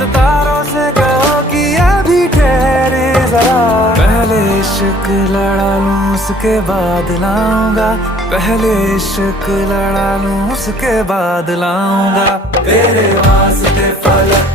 चांद तारों से कहो कि अभी ठहरे जरा। पहले इश्क लड़ा लूं उसके बाद लाऊंगा, पहले इश्क लड़ा लूं उसके बाद लाऊंगा। तेरे वास्ते फलक